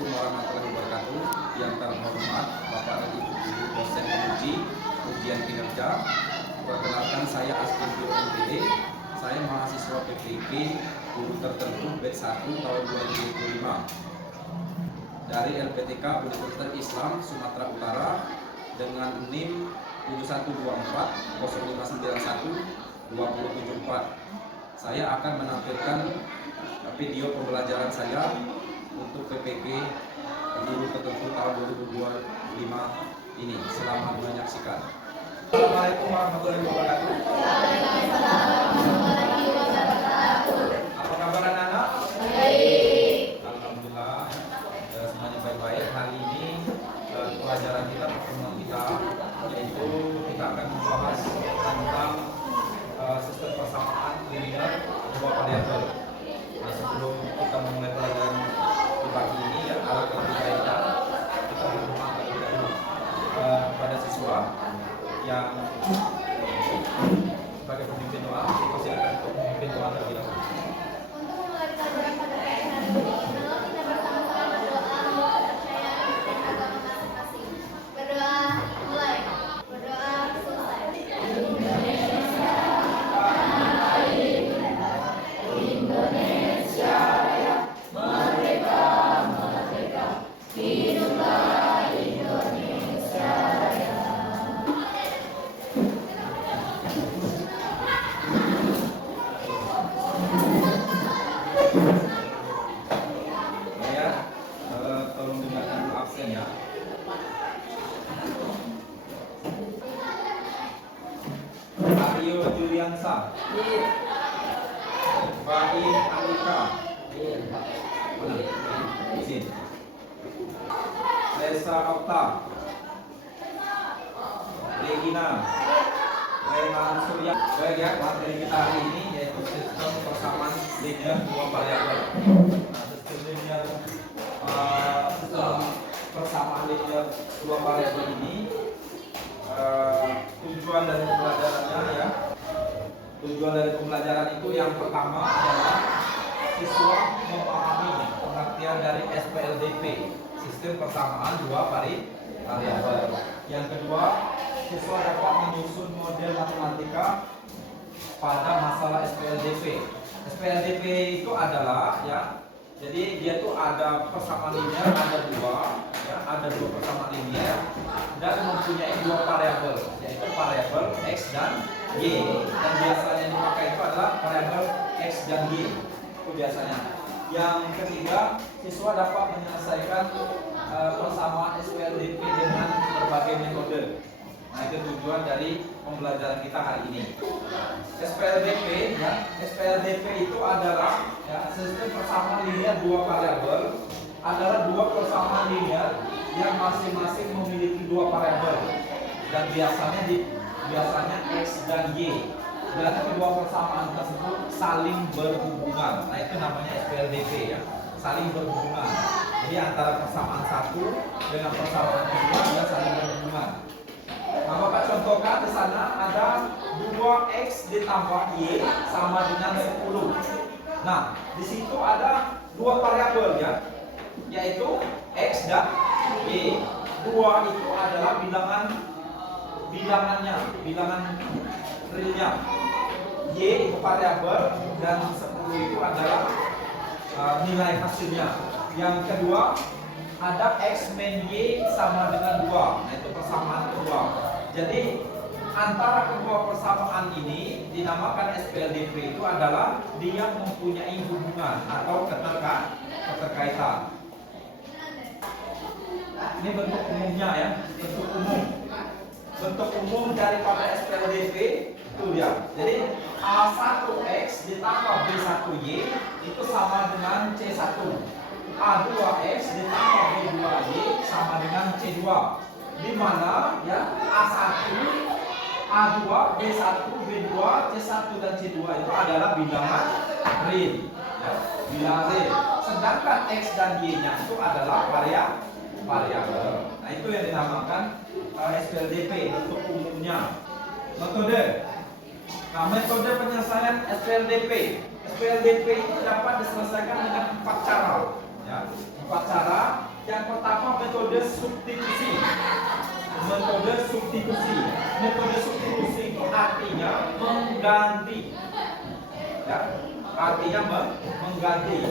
Assalamualaikum warahmatullahi wabarakatuh. Yang terhormat Bapak dan Ibu guru dosen penguji ujian kinerja. Perkenalkan, saya Astin MPD. Saya mahasiswa PPIP guru tertentu batch 1 tahun 2025 dari LPTK Universitas Islam Sumatera Utara dengan NIM 7124 0591 274. Saya akan menampilkan video pembelajaran saya untuk PPG guru tertentu tahun 2025 ini. Selamat menyaksikan. Assalamualaikum warahmatullahi wabarakatuh. Apa kabar anak-anak? Baik. Alhamdulillah, semuanya baik-baik. Hari ini pelajaran kita, pertemuan kita, yaitu kita akan membahas tentang sistem persamaan linear dua variabel. Nah, sebelum kita memulai pelajaran di pagi ini, ya, alat lebih kaitan, kita berdoa terlebih dahulu pada siswa yang sebagai pemimpin doa. Silakan untuk memimpin doa terlebih dahulu. Aryo Juliansa, Baim Alika, izin. Lesa Okta, Regina, Rehan Surya. Baik ya, materi kita hari ini yaitu sistem persamaan linear dua variabel. Nah, sistem persamaan linear dua variabel ini tujuan dari pembelajarannya, ya, tujuan dari pembelajaran itu yang pertama adalah siswa memahami pengertian dari SPLDP, sistem persamaan dua variabel. Yang kedua, siswa dapat menyusun model matematika pada masalah SPLDP. SPLDP itu adalah, ya, jadi dia tuh ada persamaan linear, ada dua, ya, ada dua persamaan linear dan mempunyai dua variabel, yaitu variabel x dan y. Dan biasanya dipakai itu adalah variabel x dan y. Itu biasanya. Yang ketiga, siswa dapat menyelesaikan persamaan SPLDP dengan berbagai metode. Nah, itu tujuan dari pembelajaran kita hari ini. SPLDP, ya, SPLDP itu adalah, ya, sistem persamaan linear dua variabel, adalah dua persamaan linear yang masing-masing memiliki dua variabel dan biasanya x dan y. Dan kedua persamaan tersebut saling berhubungan. Nah, itu namanya SPLDP, ya, saling berhubungan. Jadi antara persamaan satu dengan persamaan kedua dia saling berhubungan. Nah, Bapak contohkan di sana ada 2x ditambah y sama dengan 10. Nah, di situ ada dua variabel, ya, yaitu x dan y. 2 itu adalah bilangan realnya. Y itu variabel dan 10 itu adalah nilai hasilnya. Yang kedua, ada x min y sama dengan 2. Nah, itu persamaan kedua. Jadi antara kedua persamaan ini dinamakan SPLDP, itu adalah dia mempunyai hubungan atau keterkaitan. Ini bentuk umumnya, ya, bentuk umum. Bentuk umum daripada SPLDP itu dia. Jadi A1x ditambah B1y itu sama dengan C1. A2x ditambah B2y sama dengan C2. Di mana, ya, A1, A2, B1, B2, C1 dan C2 itu adalah bilangan real, ya, bilangan real. Sedangkan x dan y-nya itu adalah variabel. Nah, itu yang dinamakan SPLDP, bentuk umumnya. Metode. Nah, metode penyelesaian SPLDP. SPLDP itu dapat diselesaikan dengan 4 cara, ya. 4 cara metode substitusi. Metode substitusi. Metode substitusi itu artinya mengganti. Ya, artinya mengganti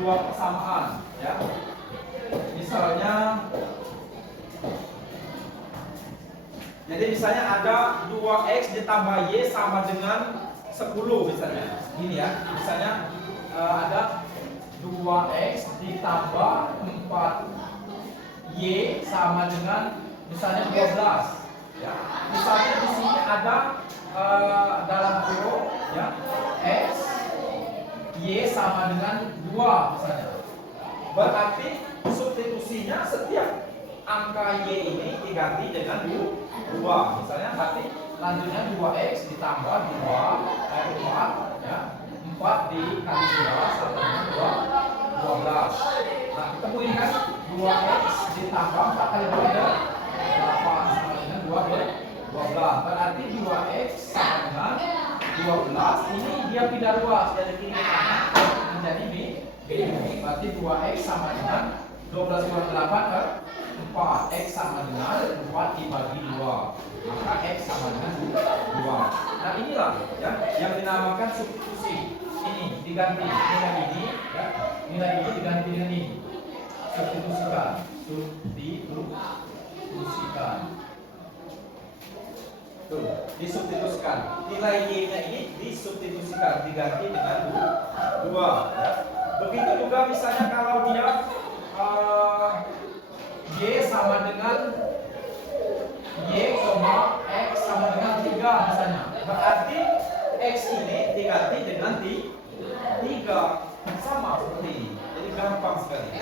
dua persamaan. Ya, misalnya. Jadi misalnya ada 2x ditambah y sama dengan 10 misalnya. Ini ya, misalnya ada 2x ditambah 4y sama dengan misalnya 12. Ya. Misalnya di sini ada dalam kurung ya x y sama dengan 2 misalnya. Berarti substitusinya setiap angka y ini diganti dengan 2. Misalnya berarti lanjutnya 2x ditambah 4 ya. 4 dikali 2 sama dengan 12. Nah, ketemu ini kan 2x ditambah 4 kali 2 ada 8 sama dengan 12. Berarti 2x sama dengan 12. Ini dia pindah ruas dari kiri ke kanan menjadi b. Berarti 2x sama dengan 12 kurang 8 kan 4. X sama dengan 4 dibagi 2. Maka X sama dengan 2. Nah inilah ya, yang dinamakan substitusi. Ini diganti dengan ini ya. Nilai ini diganti dengan ini. Substitusikan. Substitusikan. Tuh, disubstitusikan. Nilai y-nya ini disubstitusikan, diganti dengan 2 ya. Begitu juga misalnya kalau dia y sama dengan y, x sama dengan 3 misalnya. Berarti x ini diganti dengan 3. Sama seperti ini. Jadi gampang sekali.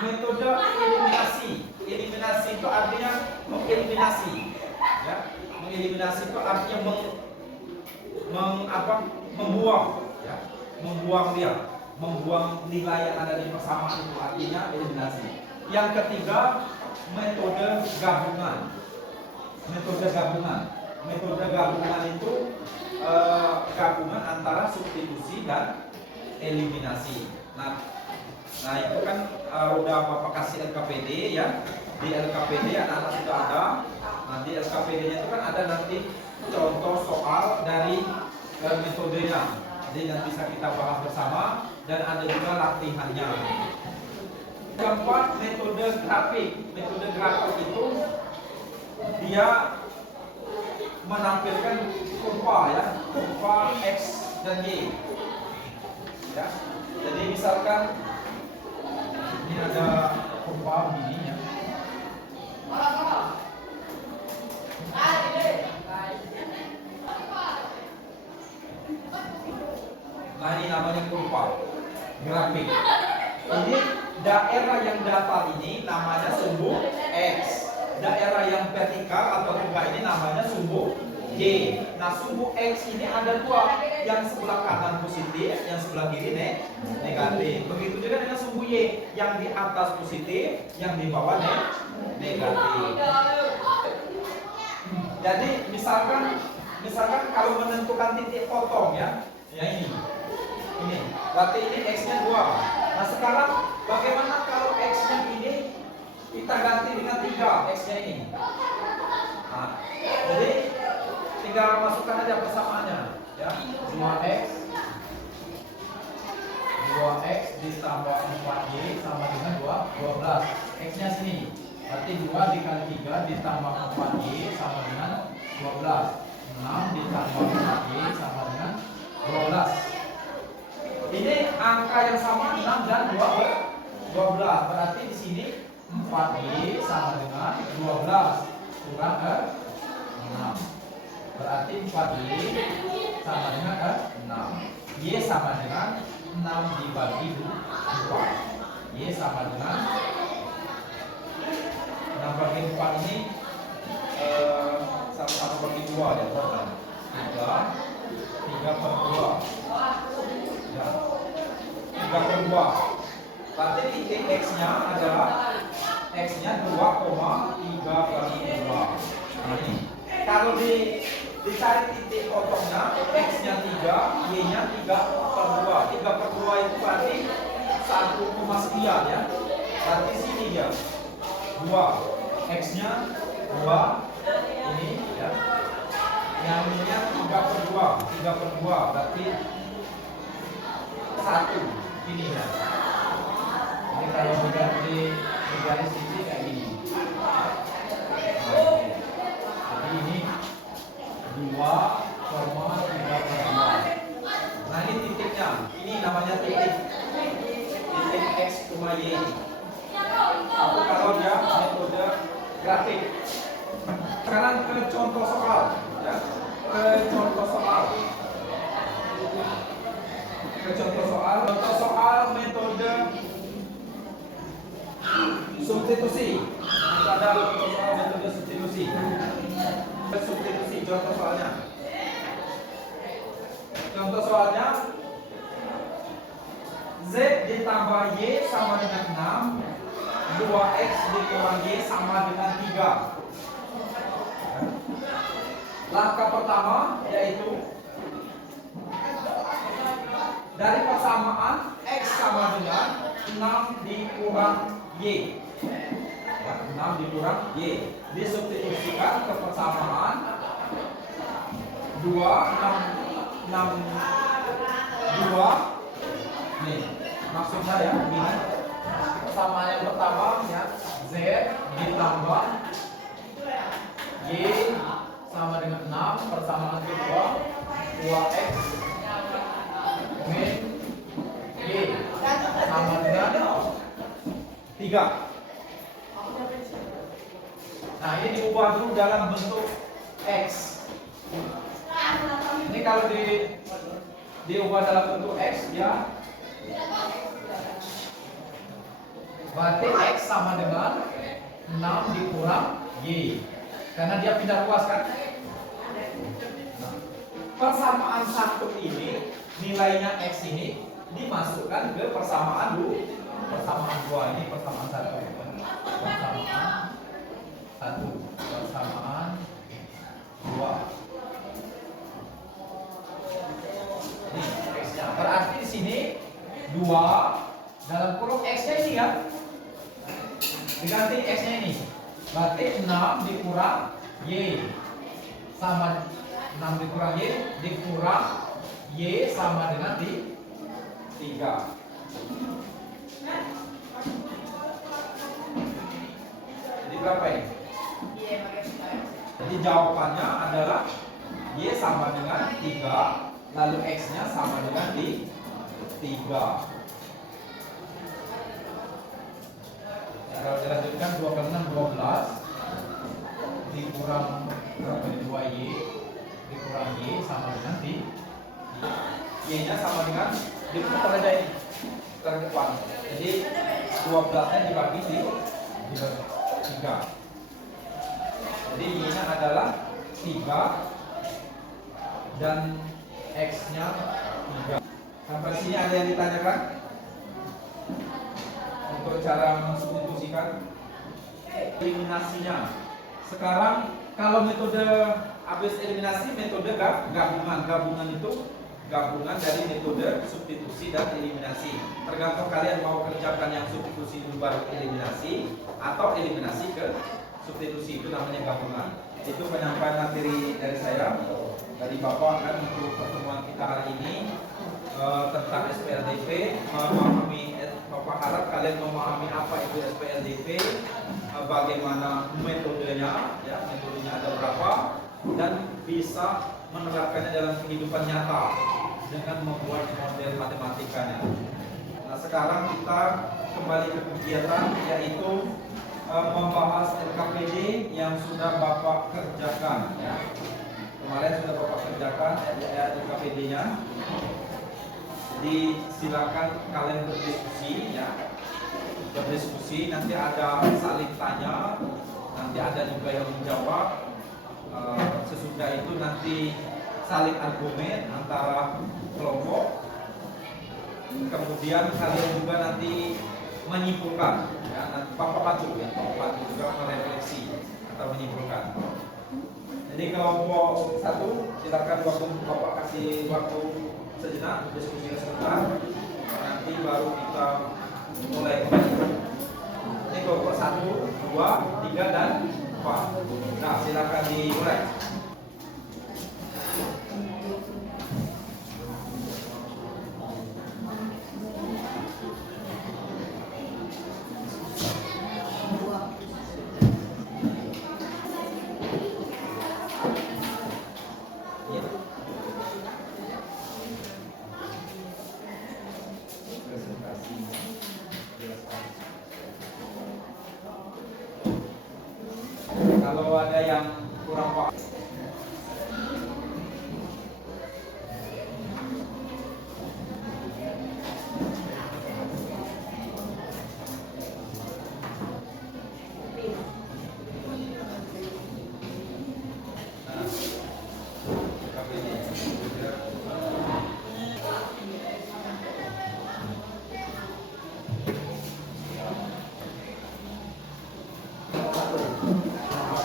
Metode eliminasi. Eliminasi itu artinya mengeliminasi. Ya. Mengeliminasi itu artinya membuang ya. Membuang nilai yang ada di persamaan itu artinya eliminasi. Yang ketiga, metode gabungan. Metode gabungan itu gabungan antara substitusi dan eliminasi. Nah itu kan udah Bapak kasih LKPD ya. Di LKPD anak-anak sudah ada. Nah di LKPD-nya itu kan ada nanti contoh soal dari metodenya. Jadi nanti bisa kita bahas bersama dan ada juga latihannya. Keempat, metode grafik. Metode grafik itu dia menampilkan kurva ya, kurva x dan y. Ya. Jadi misalkan ini ada kurva begini ya. Nah ini namanya kurva grafik. Ini daerah yang datar ini namanya sumbu x. Daerah yang vertikal atau tegak ini namanya sumbu y. Nah sumbu x ini ada 2, yang sebelah kanan positif, yang sebelah kiri negatif. Begitu juga dengan sumbu y, yang di atas positif, yang di bawah negatif. Jadi misalkan kalau menentukan titik potong ya ini. Berarti ini x-nya 2. Nah sekarang bagaimana kalau x-nya ini kita ganti dengan 3 x-nya ini? Nah, jadi tinggal masukkan aja persamaannya ya. 2x ditambah 4y sama dengan 12. X-nya sini. Berarti 2 dikali 3 ditambah 4y sama dengan 12. 6 ditambah 4y sama dengan 12. Ini angka yang sama 6 dan 12. Berarti di sini 4y sama dengan 12 kurang 6. Berarti 4y sama dengan 6. Y sama dengan 6 dibagi 2. Y sama dengan 6 bagi 4 ini 1 bagi 2 ya. 3 per 2. Ya. 3 per 2. Berarti titik x-nya adalah x-nya 2,3 kali 2. Nah, ini. Kalau dicari titik potongnya, x-nya 3, y-nya 3 per 2. 3 per 2 itu berarti 1, sekian ya. 1 Berarti sini dia 2, X-nya 2, ini ya. Yang ininya 3/2, berarti 1 ini ya. Jadi kalau diganti di garis ini kayak gini. Jadi ini 2,3/2. Nah ini titiknya, ini namanya titik X, Y. Itu kalau dia metode grafik. Sekarang ke contoh soal, ya. Contoh soal metode substitusi. Kita ada contoh soal metode substitusi. Contoh soalnya. Contoh soalnya Z ditambah Y sama dengan 6, 2X dikurang Y sama dengan 3. Langkah pertama yaitu dari persamaan X sama dengan 6 dikurang Y. Ya, 6 dikurang Y. Disubstitusikan ke persamaan 2, 6, 2. Nih, maksudnya ya, ini persamaan yang pertama ya, Z ditambah Y sama dengan 6, persamaan kedua 2X min Y sama dengan 3. Nah ini diubah dulu dalam bentuk X. Ini kalau diubah dalam bentuk X ya, berarti X sama dengan 6 dikurang Y, karena dia pindah ruas kan. Nah, persamaan 1 ini nilainya X ini dimasukkan ke persamaan 2. Persamaan 2 ini persamaan 1. Persamaan 2. Ini X-nya. Berarti di sini 2 dalam kurung X-nya ini ya. Diganti X-nya ini. Berarti 6 dikurang Y sama 6 dikurang Y dikurang Y sama dengan 3. Jadi berapa ini? Jadi jawabannya adalah Y sama dengan 3, lalu X-nya sama dengan 3. Kalau dilanjutkan 2 kali 6 12 dikurang berapa ini? 2Y dikurang Y sama dengan Y-nya sama dengan diputar aja ini ke depan. Jadi 12-nya dibagi 3. Jadi Y-nya adalah 3 dan X-nya 3. Sampai sini ada yang ditanyakan? Untuk cara mensubstitusikan eliminasinya. Sekarang kalau metode habis eliminasi, metode gabungan itu gabungan dari metode substitusi dan eliminasi. Tergantung kalian mau kerjakan yang substitusi dulu baru eliminasi atau eliminasi ke substitusi, itu namanya gabungan. Itu penyampaian materi dari saya, dari Bapak kan untuk pertemuan kita hari ini tentang SPLDP. Bapak harap kalian memahami apa itu SPLDP, bagaimana metodenya, ya metodenya ada berapa, dan bisa menerapkannya dalam kehidupan nyata dengan membuat model matematikanya. Nah sekarang kita kembali ke kegiatan, yaitu membahas LKPD yang sudah Bapak kerjakan. Ya. Kemarin sudah Bapak kerjakan LKPD-nya. Jadi silakan kalian berdiskusi, ya. Berdiskusi, nanti ada saling tanya, nanti ada juga yang menjawab. Sesudah itu nanti saling argumen antara kelompok. Kemudian kalian juga nanti menyimpulkan, ya, nanti Bapak bantu ya, Bapak bantu juga merefleksi atau menyimpulkan. Jadi kelompok 1 silakan Bapak kasih waktu sejenak, diskusi sebentar, nanti baru kita mulai kembali. 1, 2, 3, dan 4. Nah, silakan dimulai. Kalau ada yang kurang paham,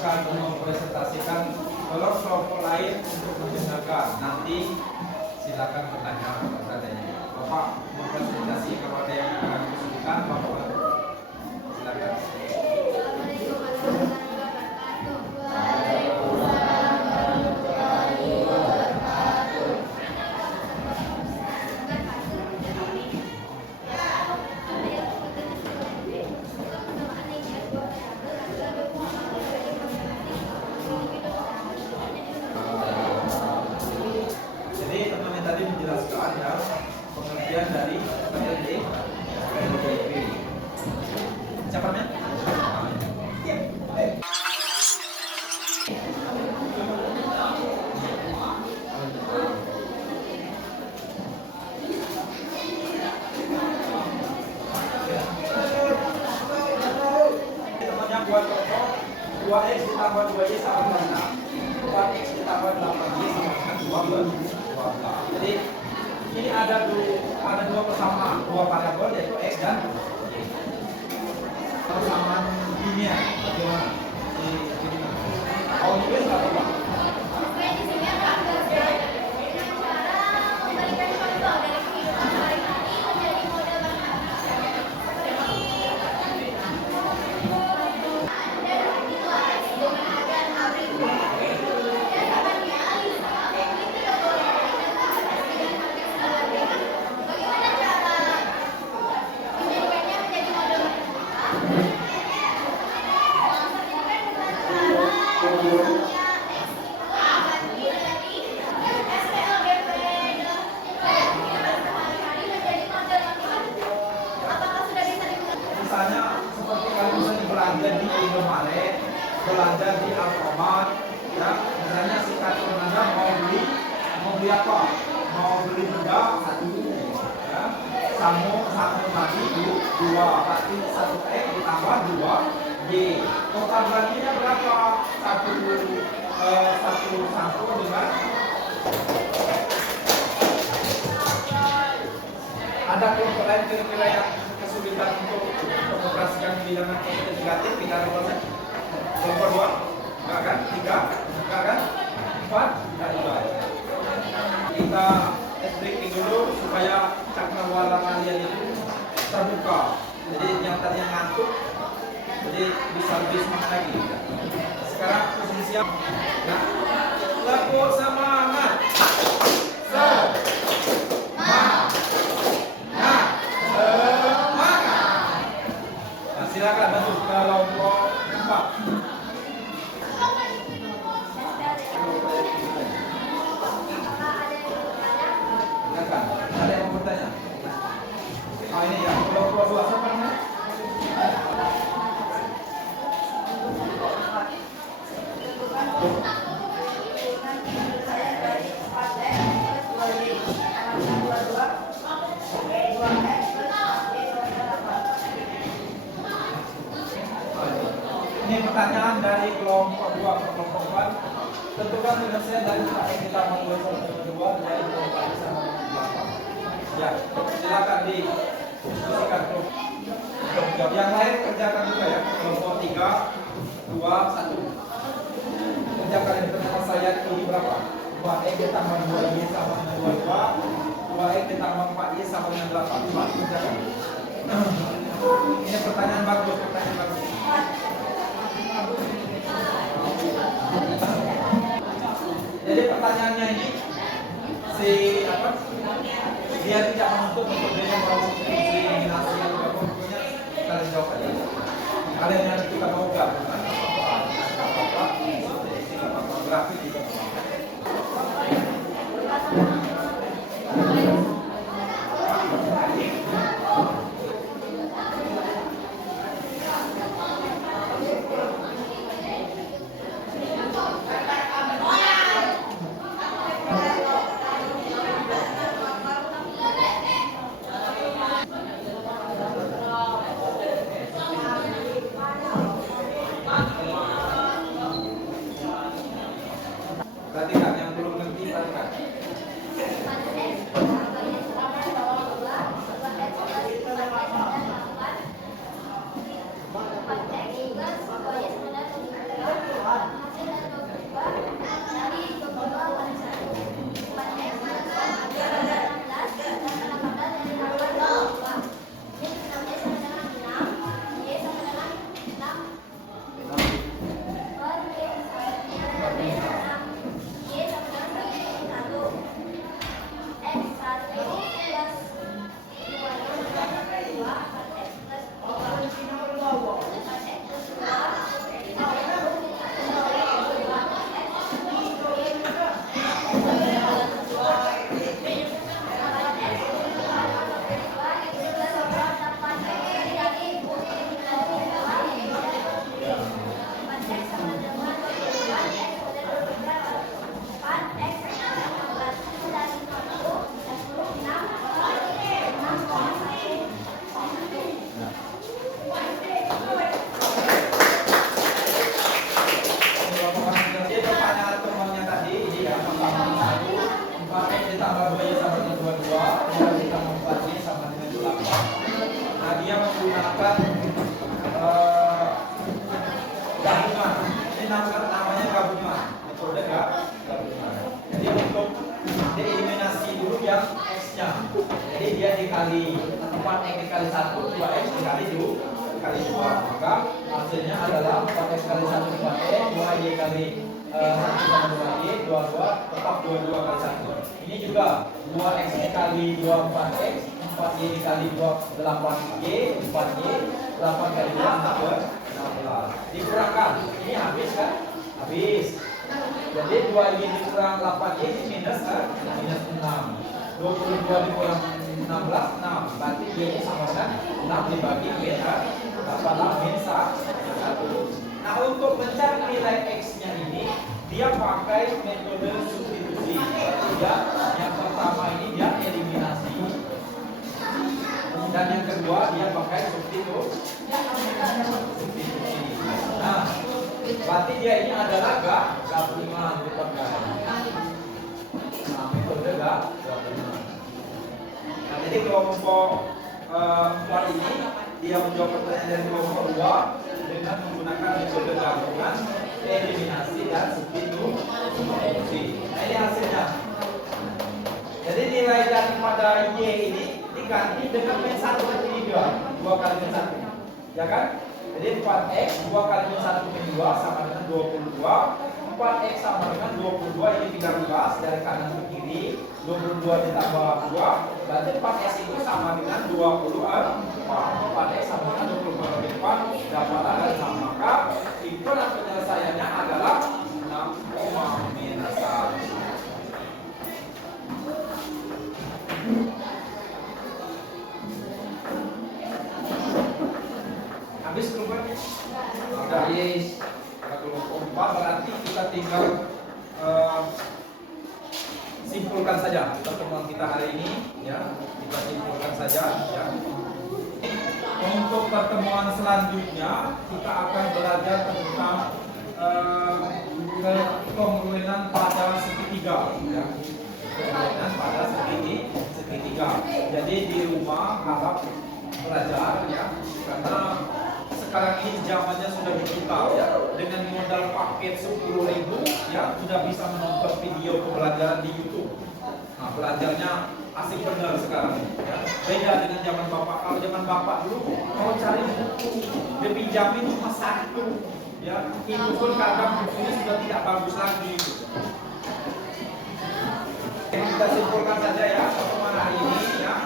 akan mempresentasikan kelompok lain untuk mendengarkan. Nanti silakan bertanya seadanya. Bapak mempresentasi, kalau ada yang akan kesulitan, Bapak silakan. Jadi teman-teman tadi menjelaskan ya pengertian dari SPLDP. Cepatnya? Temannya buat contoh 2x ditambah 2y sama dengan 6, 4x ditambah 8y sama dengan 12. Jadi ini ada dua persamaan, dua variabel yaitu x dan y. Persamaan linear bagaimana? Kalau nulis nggak apa? Misalnya seperti kalau misalnya belanja di Indomaret, belanja di Alfamart, ya, misalnya si customer Anda mau beli apa? Mau beli benda satu, ya, satu lagi dua, berarti satu x ditambah dua y. Total belanjanya berapa? Satu satu dengan ada kelompok lain kira-kira yang kesulitan untuk mengoperasikan bilangan positif negatif. Kita rumuskan kelompok 2, enggak kan? 3, enggak kan? 4, enggak juga. Kita breaking dulu supaya cakrawala kalian itu terbuka. Jadi yang tadinya ngantuk, jadi bisa lebih semangat lagi. Sekarang posisi siap. Nah, tepuk semangat. Silakan masuk ke kelompok 4. Silakan. Ada yang mau bertanya? Ini ya kelompok 2 siapa namanya? Ini pertanyaan dari kelompok 2 ke kelompok 4. Tentukan penyelesaian dari X ditambah 2 sama dengan 2 dari kelompok X sama dengan 8. Ya, silakan diskusikan kelompok. Yang lain kerjakan juga ya. Kelompok 3, 2, 1. Kerjakan yang pertama saya ini berapa? 2X ditambah 2Y sama dengan 22, 2X ditambah 4Y sama dengan 8. Kerjakan. Ini pertanyaan bagus, pertanyaan bagus. di apa? Dia tidak menuntut metode yang eliminasi atau pokoknya kalian jawab aja. Kalian yang kita mau gabungan apa grafik juga. Perhatikan yang belum ngerti, perhatikan. Gabungan. Ini namanya gabungan. Metode gabungan. Jadi untuk dieliminasi dulu yang x-nya. Jadi dia dikali 4x dikali 1, 2x dikali 2 kali 2. Maka hasilnya adalah 4x kali 1 2x, 2y kali 1 sama 2y, 22 tetap 22 kali 1. Ini juga 2x dikali 2 4x, 4y dikali 2 8y, 4y 8 kali 2 16. Dikurangkan, ini habis kan? Habis. Jadi 2y dikurang 8y ini minus kan? Minus 6. 22 dikurang 16, 6. Berarti y ini sama dengan 6 dibagi min kan? Dapatlah min 1. Nah, untuk mencari nilai x-nya ini, dia pakai metode substitusi. Dia yang pertama ini dia eliminasi. Dan yang kedua dia pakai substitusi. Nah, berarti dia ini adalah gabungan dipakai. Nah, metode gabungan. Nah, jadi kelompok 4 ini dia menjawab pertanyaan dari kelompok 2 dengan menggunakan metode gabungan, eliminasi dan substitusi. Nah, ini hasilnya. Jadi nilai daripada y ini diganti dengan min 1 ini juga 2 kali min 1, ya kan? Jadi 4x 2 kali min 1 min 2 sama dengan 22. 4x sama dengan 22, ini 13 dari kanan ke kiri. 22 ditambah 2, berarti 4x itu sama dengan 24. 4x sama dengan 24 kali 4, dapatlah dari 6. Maka himpunan penyelesaiannya adalah 6, minus 1. Habis kelompoknya? Sudah, yes. Kelompok 4 berarti kita tinggal simpulkan saja pertemuan kita hari ini, ya. Kita simpulkan saja, ya. Untuk pertemuan selanjutnya kita akan belajar tentang kekongruenan pada segitiga, ya. Kekongruenan pada segitiga. Jadi di rumah harap belajar, ya, karena sekarang ini zamannya sudah digital, ya. Dengan modal paket 10.000, ya, sudah bisa menonton video pembelajaran di YouTube. Nah, belajarnya asik benar sekarang, ya. Beda dengan zaman bapak. Kalau zaman bapak dulu mau cari buku dipinjamin cuma 1, ya. Itu pun kadang bukunya sudah tidak bagus lagi, gitu. kita simpulkan saja ya pertemuan hari ini ya.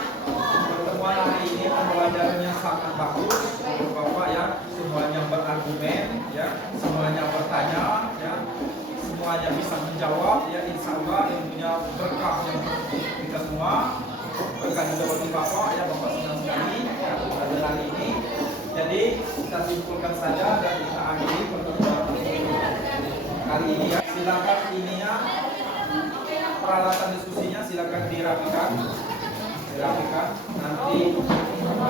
Pertemuan hari ini pembelajarannya sangat bagus, Bapak ya. Semuanya berargumen ya, semuanya bertanya ya, semuanya bisa menjawab ya. Insya Allah ilmunya berkah yang kita semua. Berkah juga bagi Bapak ya, Bapak senang sekali ya pada hari ini. Jadi kita simpulkan saja dan kita akhiri pertemuan hari ini ya. Silakan ininya, peralatan diskusinya silakan dirapikan, nanti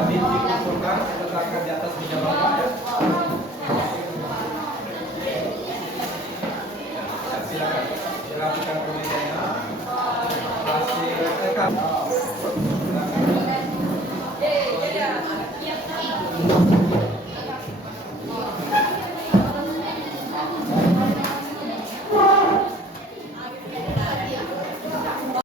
dikumpulkan